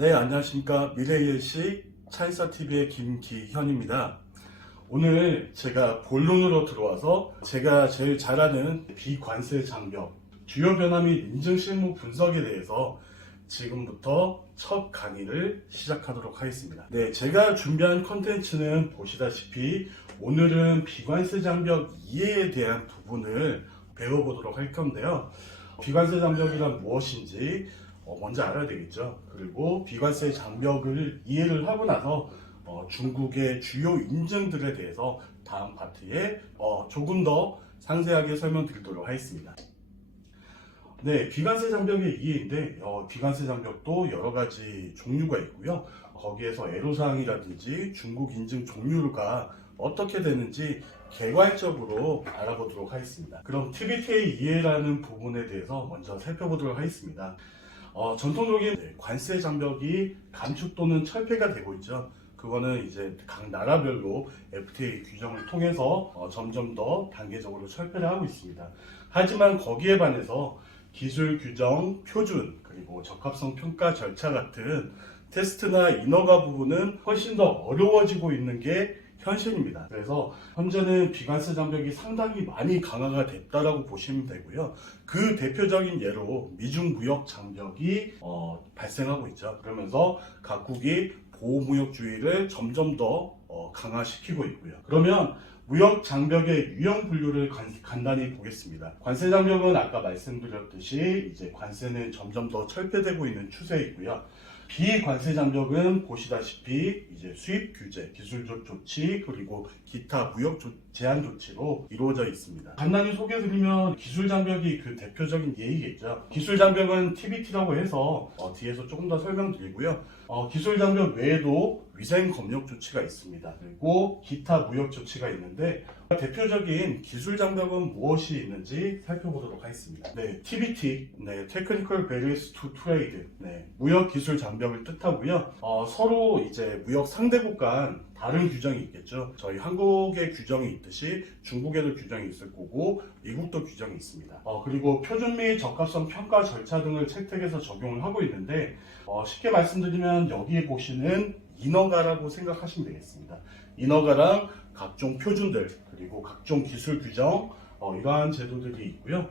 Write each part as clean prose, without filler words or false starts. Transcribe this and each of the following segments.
네, 안녕하십니까. 미래예시 차이사TV의 김기현입니다. 오늘 제가 본론으로 들어와서 제가 제일 잘하는 비관세 장벽, 주요 변화 및 인증 실무 분석에 대해서 지금부터 첫 강의를 시작하도록 하겠습니다. 네, 제가 준비한 컨텐츠는 보시다시피 오늘은 비관세 장벽 이해에 대한 부분을 배워보도록 할 건데요. 비관세 장벽이란 무엇인지 먼저 알아야 되겠죠. 그리고 비관세 장벽을 이해를 하고 나서 중국의 주요 인증들에 대해서 다음 파트에 조금 더 상세하게 설명드리도록 하겠습니다. 네, 비관세 장벽의 이해인데 비관세 장벽도 여러 가지 종류가 있고요. 거기에서 애로사항이라든지 중국 인증 종류가 어떻게 되는지 개괄적으로 알아보도록 하겠습니다. 그럼 TBK 이해라는 부분에 대해서 먼저 살펴보도록 하겠습니다. 전통적인 관세 장벽이 감축 또는 철폐가 되고 있죠. 그거는 이제 각 나라별로 FTA 규정을 통해서 점점 더 단계적으로 철폐를 하고 있습니다. 하지만 거기에 반해서 기술 규정, 표준, 그리고 적합성 평가 절차 같은 테스트나 인허가 부분은 훨씬 더 어려워지고 있는 게 현실입니다. 그래서 현재는 비관세 장벽이 상당히 많이 강화가 됐다라고 보시면 되고요. 그 대표적인 예로 미중 무역 장벽이 발생하고 있죠. 그러면서 각국이 보호무역주의를 점점 더 강화시키고 있고요. 그러면 무역 장벽의 유형 분류를 간단히 보겠습니다. 관세 장벽은 아까 말씀드렸듯이 이제 관세는 점점 더 철폐되고 있는 추세이고요. 비관세 장벽은 보시다시피 이제 수입 규제, 기술적 조치, 그리고 기타 무역 제한 조치로 이루어져 있습니다. 간단히 소개해드리면 기술 장벽이 그 대표적인 예이겠죠. 기술 장벽은 TBT라고 해서 뒤에서 조금 더 설명드리고요. 기술 장벽 외에도 위생 검역 조치가 있습니다. 그리고 기타 무역 조치가 있는데 대표적인 기술 장벽은 무엇이 있는지 살펴보도록 하겠습니다. 네, TBT, Technical Barriers to Trade, 무역 기술 장벽을 뜻하고요. 서로 이제 무역 상대국 간 다른 규정이 있겠죠. 저희 한국의 규정이 있듯이 중국에도 규정이 있을 거고 미국도 규정이 있습니다. 그리고 표준 및 적합성 평가 절차 등을 채택해서 적용을 하고 있는데 쉽게 말씀드리면 여기에 보시는 인허가라고 생각하시면 되겠습니다. 인허가랑 각종 표준들 그리고 각종 기술 규정 이러한 제도들이 있고요.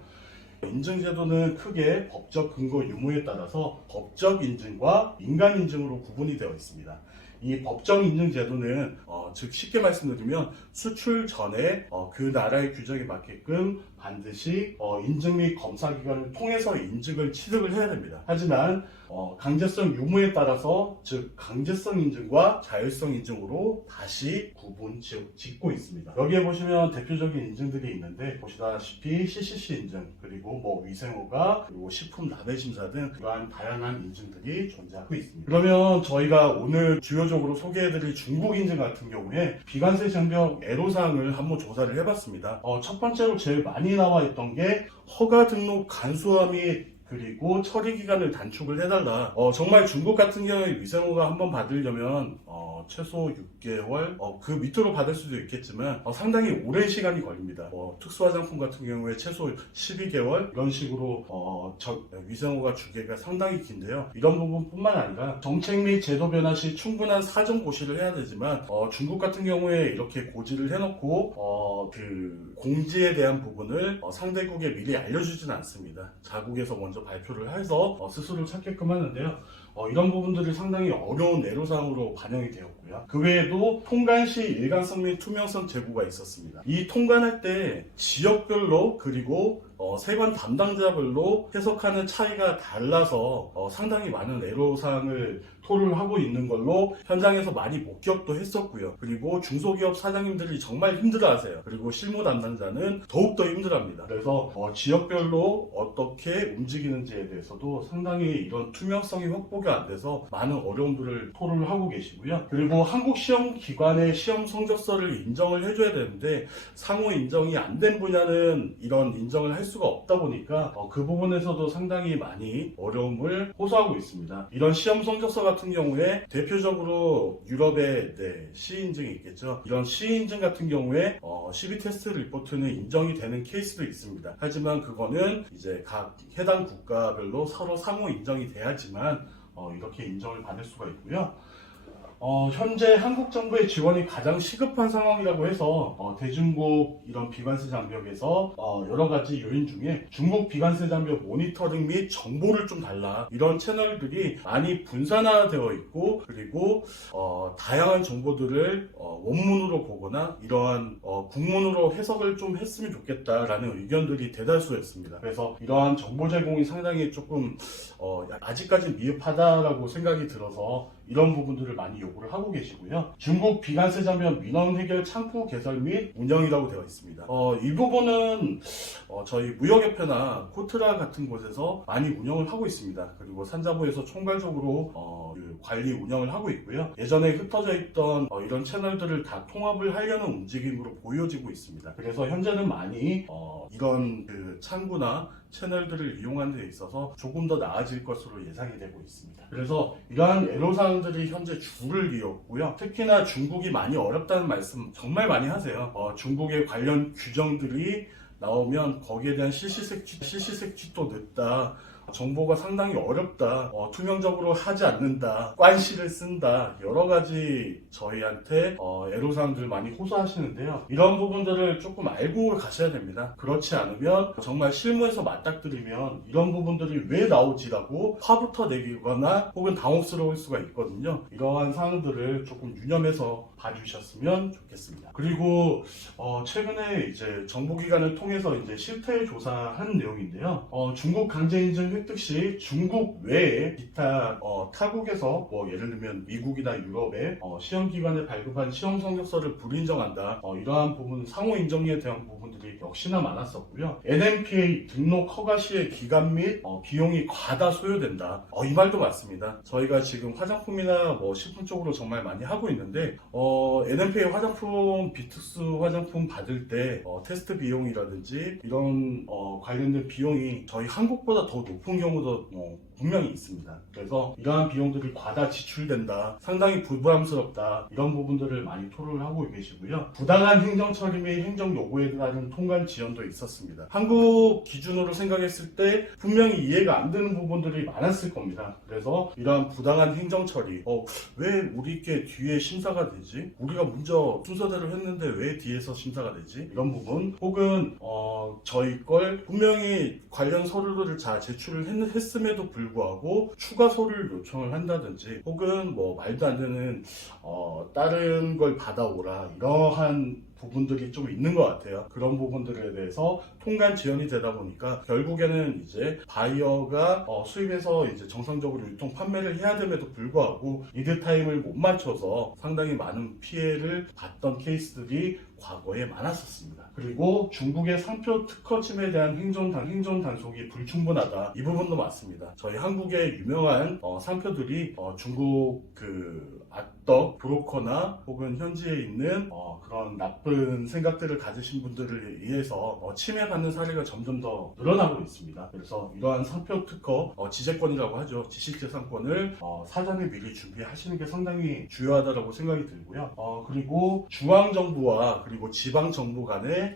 인증 제도는 크게 법적 근거 유무에 따라서 법적 인증과 민간 인증으로 구분이 되어 있습니다. 이 법정 인증 제도는 즉 쉽게 말씀드리면 수출 전에 그 나라의 규정에 맞게끔 반드시 인증 및 검사 기관을 통해서 인증을 취득을 해야 됩니다. 하지만 강제성 유무에 따라서 즉 강제성 인증과 자율성 인증으로 다시 구분 짓고 있습니다. 여기에 보시면 대표적인 인증들이 있는데 보시다시피 CCC 인증 그리고 위생허가 그리고 식품 라벨 심사 등 이러한 다양한 인증들이 존재하고 있습니다. 그러면 저희가 오늘 주요적으로 소개해드릴 중국 인증 같은 경우에 비관세 장벽 애로사항을 한번 조사를 해봤습니다. 첫 번째로 제일 많이 나와 있던 게 허가 등록 간소화 및 그리고 처리 기간을 단축을 해달라. 정말 중국 같은 경우에 위생허가 한번 받으려면 최소 6개월, 그 밑으로 받을 수도 있겠지만 상당히 오랜 시간이 걸립니다. 특수화장품 같은 경우에 최소 12개월 이런 식으로 위생허가 주기가 상당히 긴데요. 이런 부분뿐만 아니라 정책 및 제도 변화 시 충분한 사전 고시를 해야 되지만 중국 같은 경우에 이렇게 고지를 해놓고 그 공지에 대한 부분을 상대국에 미리 알려주지는 않습니다. 자국에서 먼저 발표를 해서 스스로 찾게끔 하는데요. 이런 부분들이 상당히 어려운 애로사항으로 반영이 되었고요. 그 외에도 통관 시 일관성 및 투명성 제고가 있었습니다. 이 통관할 때 지역별로 그리고 세관 담당자별로 해석하는 차이가 달라서 상당히 많은 애로사항을 토로를 하고 있는 걸로 현장에서 많이 목격도 했었고요. 그리고 중소기업 사장님들이 정말 힘들어하세요. 그리고 실무 담당자는 더욱더 힘들어합니다. 그래서 지역별로 어떻게 움직이는지에 대해서도 상당히 이런 투명성이 확보가 안 돼서 많은 어려움들을 토로를 하고 계시고요. 그리고 한국 시험기관의 시험 성적서를 인정을 해줘야 되는데 상호 인정이 안 된 분야는 이런 인정을 할 수가 없다 보니까 그 부분에서도 상당히 많이 어려움을 호소하고 있습니다. 이런 시험 성적서 같은 경우에 대표적으로 유럽의 C인증이 있겠죠. 이런 C인증 같은 경우에 CB 테스트 리포트는 인정이 되는 케이스도 있습니다. 하지만 그거는 이제 각 해당 국가별로 서로 상호 인정이 돼야지만 이렇게 인정을 받을 수가 있고요. 현재 한국 정부의 지원이 가장 시급한 상황이라고 해서 대중국 이런 비관세 장벽에서 여러 가지 요인 중에 중국 비관세 장벽 모니터링 및 정보를 좀 달라 이런 채널들이 많이 분산화되어 있고, 그리고 다양한 정보들을 원문으로 보거나 이러한 국문으로 해석을 좀 했으면 좋겠다라는 의견들이 대다수였습니다. 그래서 이러한 정보 제공이 상당히 조금 아직까지 미흡하다라고 생각이 들어서 이런 부분들을 많이 요구를 하고 계시고요. 중국 비관세 장벽 민원 해결 창구 개설 및 운영이라고 되어 있습니다. 이 부분은 저희 무역협회나 코트라 같은 곳에서 많이 운영을 하고 있습니다. 그리고 산자부에서 총괄적으로 관리 운영을 하고 있고요. 예전에 흩어져 있던 이런 채널들을 다 통합을 하려는 움직임으로 보여지고 있습니다. 그래서 현재는 많이 이런 창구나 채널들을 이용하는 데 있어서 조금 더 나아질 것으로 예상이 되고 있습니다. 그래서 이러한 애로사항들이 현재 줄을 이었고요. 특히나 중국이 많이 어렵다는 말씀 정말 많이 하세요. 중국의 관련 규정들이 나오면 거기에 대한 실시색취도 늦다, 정보가 상당히 어렵다, 투명적으로 하지 않는다, 관시를 쓴다, 여러 가지 저희한테 애로사항들 많이 호소하시는데요. 이런 부분들을 조금 알고 가셔야 됩니다. 그렇지 않으면 정말 실무에서 맞닥뜨리면 이런 부분들이 왜 나오지라고 화부터 내거나 혹은 당혹스러울 수가 있거든요. 이러한 사항들을 조금 유념해서 봐주셨으면 좋겠습니다. 그리고 최근에 이제 정보기관을 통해서 이제 실태 조사한 내용인데요. 중국 강제인증 획득 시 중국 외에 기타 타국에서 예를 들면 미국이나 유럽의 시험기관에 발급한 시험 성적서를 불인정한다, 이러한 부분 상호 인정에 대한 부분들이 역시나 많았었고요. NMPA 등록 허가 시의 기간 및 비용이 과다 소요된다, 이 말도 맞습니다. 저희가 지금 화장품이나 식품 쪽으로 정말 많이 하고 있는데 NMPA 화장품, 비투스 화장품 받을 때 테스트 비용이라든지 이런 관련된 비용이 저희 한국보다 더 높은 경우도 분명히 있습니다. 그래서 이러한 비용들이 과다 지출된다, 상당히 부담스럽다, 이런 부분들을 많이 토로를 하고 계시고요. 부당한 행정처리 및 행정요구에 따른 통관 지연도 있었습니다. 한국 기준으로 생각했을 때 분명히 이해가 안 되는 부분들이 많았을 겁니다. 그래서 이러한 부당한 행정처리, 왜 우리께 뒤에 심사가 되지? 우리가 먼저 순서대로 했는데 왜 뒤에서 심사가 되지? 이런 부분, 혹은 저희 걸 분명히 관련 서류들을 다 제출을 했음에도 불구하고 추가 서류를 요청을 한다든지, 혹은 말도 안 되는 다른 걸 받아오라, 이러한 부분들이 좀 있는 것 같아요. 그런 부분들에 대해서 통관 지연이 되다 보니까 결국에는 이제 바이어가 수입해서 이제 정상적으로 유통 판매를 해야 됨에도 불구하고 리드 타임을 못 맞춰서 상당히 많은 피해를 봤던 케이스들이 과거에 많았었습니다. 그리고 중국의 상표 특허침에 대한 행정 단속이 불충분하다, 이 부분도 맞습니다. 저희 한국의 유명한 상표들이 중국 악덕 브로커나 혹은 현지에 있는 그런 나쁜 생각들을 가지신 분들에 의해서 침해받는 사례가 점점 더 늘어나고 있습니다. 그래서 이러한 상표 특허, 지재권이라고 하죠. 지식재산권을 사전에 미리 준비하시는 게 상당히 중요하다고 생각이 들고요. 그리고 중앙정부와 그리고 지방정부 간의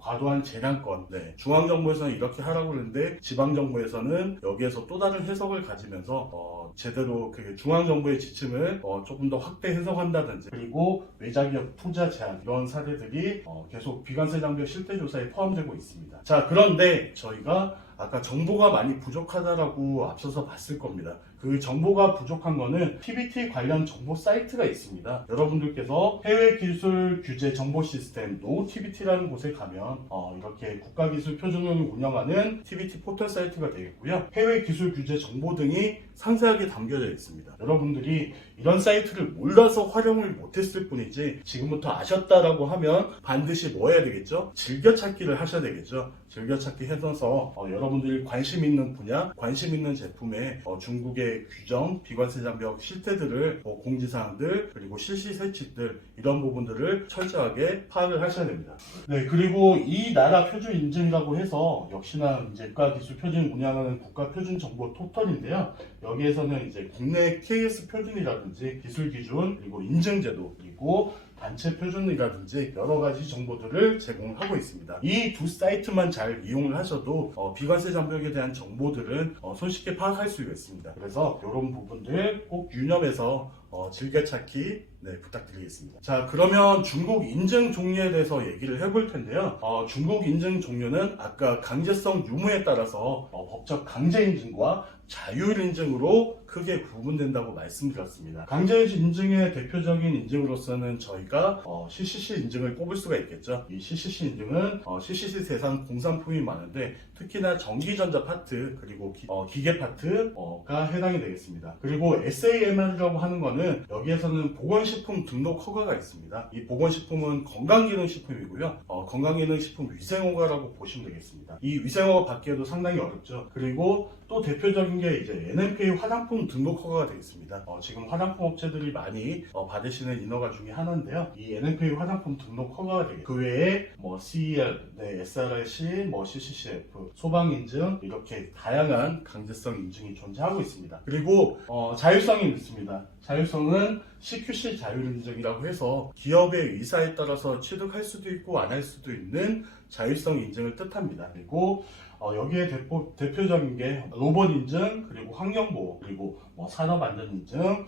과도한 재량권, 중앙정부에서는 이렇게 하라고 그러는데 지방정부에서는 여기에서 또 다른 해석을 가지면서 제대로 중앙정부의 지침을 조금 더 확대 해석한다든지, 그리고 외자기업 투자 제한, 이런 사례들이 계속 비관세 장벽 실태조사에 포함되고 있습니다. 자, 그런데 저희가 아까 정보가 많이 부족하다라고 앞서서 봤을 겁니다. 그 정보가 부족한 거는 TBT 관련 정보 사이트가 있습니다. 여러분들께서 해외 기술 규제 정보 시스템 NoTBT라는 곳에 가면 이렇게 국가기술 표준을 운영하는 TBT 포털 사이트가 되겠고요. 해외 기술 규제 정보 등이 상세하게 담겨져 있습니다. 여러분들이 이런 사이트를 몰라서 활용을 못했을 뿐이지 지금부터 아셨다라고 하면 반드시 뭐 해야 되겠죠? 즐겨찾기를 하셔야 되겠죠. 즐겨찾기 해서 여러분들이 관심 있는 분야, 관심 있는 제품에 중국의 규정, 비관세 장벽 실태들을 공지사항들, 그리고 실시세칙들, 이런 부분들을 철저하게 파악을 하셔야 됩니다. 네, 그리고 이 나라 표준 인증이라고 해서 역시나 이제 국가기술 표준 운영하는 국가표준정보 포털인데요. 여기에서는 이제 국내 KS 표준이라든지 기술 기준, 그리고 인증제도, 그리고 그리고 단체 표준이라든지 여러 가지 정보들을 제공을 하고 있습니다. 이 두 사이트만 잘 이용을 하셔도 비관세 장벽에 대한 정보들은 손쉽게 파악할 수 있습니다. 그래서 이런 부분들 꼭 유념해서 즐겨찾기 부탁드리겠습니다. 자, 그러면 중국 인증 종류에 대해서 얘기를 해볼 텐데요. 중국 인증 종류는 아까 강제성 유무에 따라서 법적 강제 인증과 자율 인증으로 크게 구분된다고 말씀드렸습니다. 강제 인증의 대표적인 인증으로서는 저희가 CCC 인증을 꼽을 수가 있겠죠. 이 CCC 인증은 CCC 대상 공산품이 많은데 특히나 전기전자 파트 그리고 기계 파트가 해당이 되겠습니다. 그리고 SAMR이라고 하는 거는 여기에서는 보건식품 등록 허가가 있습니다. 이 보건식품은 건강기능식품이고요. 건강기능식품 위생허가라고 보시면 되겠습니다. 이 위생허가 받기에도 상당히 어렵죠. 그리고 또 대표적인 게 이제 NMPA 화장품 등록 허가가 되겠습니다. 지금 화장품 업체들이 많이 받으시는 인허가 중에 하나인데요. 이 NMPA 화장품 등록 허가가 되겠습니다. 그 외에 CER, SRIC, CCCF, 소방인증 이렇게 다양한 강제성 인증이 존재하고 있습니다. 그리고 자율성이 있습니다. 자율성은 CQC 자율인증이라고 해서 기업의 의사에 따라서 취득할 수도 있고 안 할 수도 있는 자율성 인증을 뜻합니다. 그리고 여기에 대표적인 게 로봇 인증, 그리고 환경보호, 그리고 산업안전인증,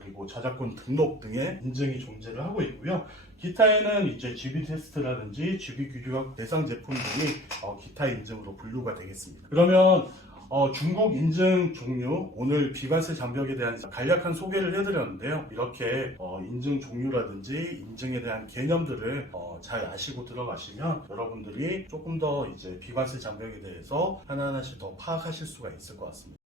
그리고 저작권 등록 등의 인증이 존재를 하고 있고요. 기타에는 이제 GB 테스트라든지 GB 규격 대상 제품 등이 기타 인증으로 분류가 되겠습니다. 그러면 중국 인증 종류, 오늘 비관세 장벽에 대한 간략한 소개를 해드렸는데요. 이렇게 인증 종류라든지 인증에 대한 개념들을 잘 아시고 들어가시면 여러분들이 조금 더 이제 비관세 장벽에 대해서 하나하나씩 더 파악하실 수가 있을 것 같습니다.